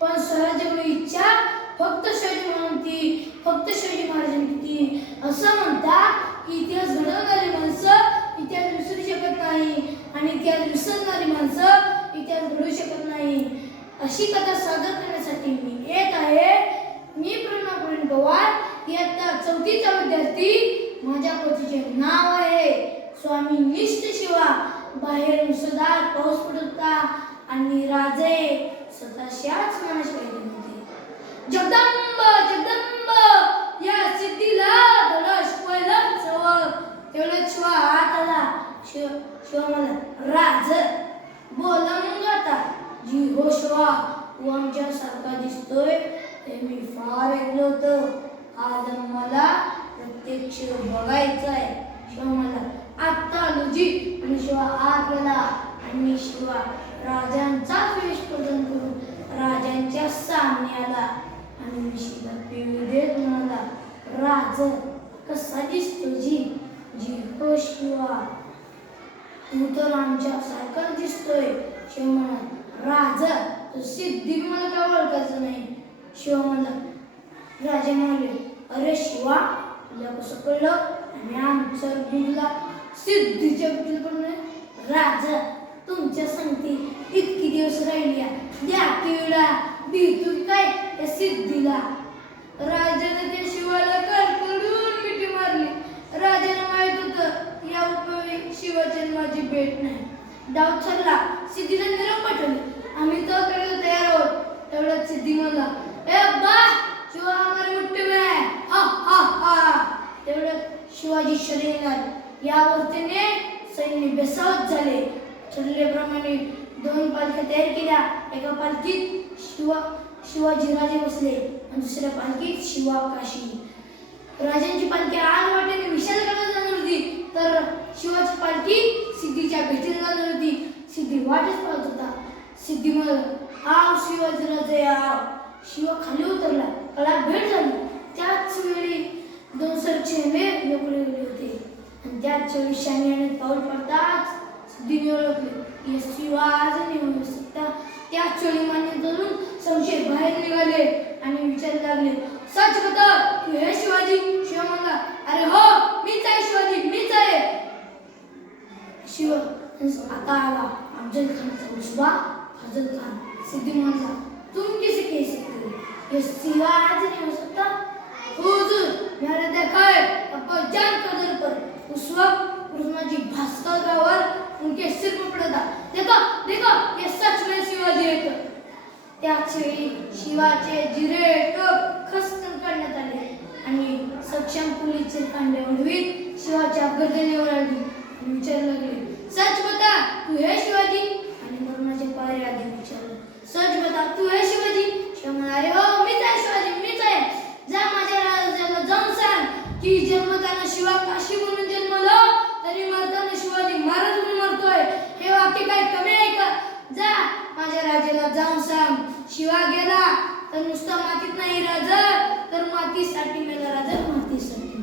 पण स्वराज्यामुळे इच्छा फक्त शिवाजी म्हणती फक्त शिवाजी महाराजांची असं म्हणता की इतिहास घडवणारी माणसं इतिहास विसरू शकत नाही आणि इतिहास विसरणारी माणसं इतिहास घडवू शकत नाही. अशी कथा सादर करण्यासाठी मी येत आहे. मी प्रेरणा कुरण पवार इयत्ता चौथीचा विद्यार्थी. माझ्या पतीचे नाव आहे स्वामी निष्ठ शिवा. बाहेर सदा पाऊस पडत आणि राजे स्वतःच्याच मनाशी पाहिजे होते जगदंब जगदंब या सिद्धीला धडा पहिलं हवं. तेवढं शिवा हात आला शिव शिवा मला राज बोला मग आता. जी हो शिवा तू आमच्या सारखा दिसतोय ते मी फार ऐकलं होतं. आज मला प्रत्यक्ष बघायचं आहे शिवा मला आत्ता आलो जी. आणि शिवा आत गेला आणि शिवा राजांचा आणि पिऊ दे पिवळी राज कसा दिसतो जी जी हो शिवा तू तर आमच्या सारखा दिसतोय शिव म्हणा राज तू सिद्धी मला काय ओळखायचं नाही शिव म्हणला राजा म्हणाले अरे शिवा तुला कसं कळलं आणि आमच्या गुरुला सिद्धीच्या बद्दल पण राजा तुमच्या संगती इतकी दिवस राहिल्या द्या पिवळा भीतून काय सिद्धीला. राजाने त्या शिवाला कडकडून मिठी मारली. राजाने माहीत होतं या उपवी माझी भेट नाही. डाव ठरला सिद्धीला निरोप पाठवले. आम्ही तो कडे तयार आहोत तेवढ्यात सिद्धी म्हणला. ए बा शिवा हमारे मुट्ठी में है हा हा हा. तेवढ्यात शिवाजी शरीर येणार. यावर त्याने सैन्य बेसावत झाले. ठरल्याप्रमाणे दोन पालख्या तयार केल्या. एका पालखीत शिवा शिवाजीराजे बसले. आणि दुसऱ्या पालखीत शिवा काशी. राजांची पालखी आज वाटेने विशालगडाला जाणार होती. तर शिवाची पालखी सिद्धीच्या भेटीला जाणार होती. सिद्धी वाटच पाहत होता. सिद्धी म्हणत आव शिवाजीराजे आव शिव खाली उतरला. कला भेट झाली. त्याच वेळी दोन सर चेहरे लोकले गेले होते. आणि त्याच वेळी शामियाने पाऊल पडताच सिद्धीने ओळखले. की शिवा आज निवडू शकता. त्याच वेळी संशय बाहेर निघाले आणि विचारू लागले सच बता तू हे शिवाजी? शिव म्हणला अरे हो मीच आहे शिवाजी मीच आहे. शिव आता आला अफजल खानचा मुसबा फजल खान. सिद्धी म्हणला तुम किसे कह सकते हो ये सिवा आज नहीं हो सकता हुजूर मैंने देखा है अपना जान कदर पर. उस वक्त उस्माजी भास्कर का वर उनके सिर पर पड़ा था देखो देखो ये सच में शिवाजी है तो त्याच वेळी शिवाचे जिरे टोप खस्तन काढण्यात आले. आणि सक्षम पोलीसचे कांडे उडवीत शिवाच्या गर्दनेवर आली आणि विचारू लागले सच बता तू हे शिवाजी? आणि मरणाचे पायरे आधी विचारलं सच बता तू हे शिवाजी? शिव म्हणाले हो मीच आहे शिवाजी मीच आहे. जा माझ्या राजाला जाऊन सांग. की जन्मताना शिवा काशी म्हणून जन्मलो तरी मग शिवाजी महाराज म्हणून मरतोय हे वाक्य काय कमी आहे का जा माझ्या राजाला जाऊन सांग शिवा गेला तर नुसता मातीत नाही राजा तर मातीसाठी मेला राजा मातीसाठी.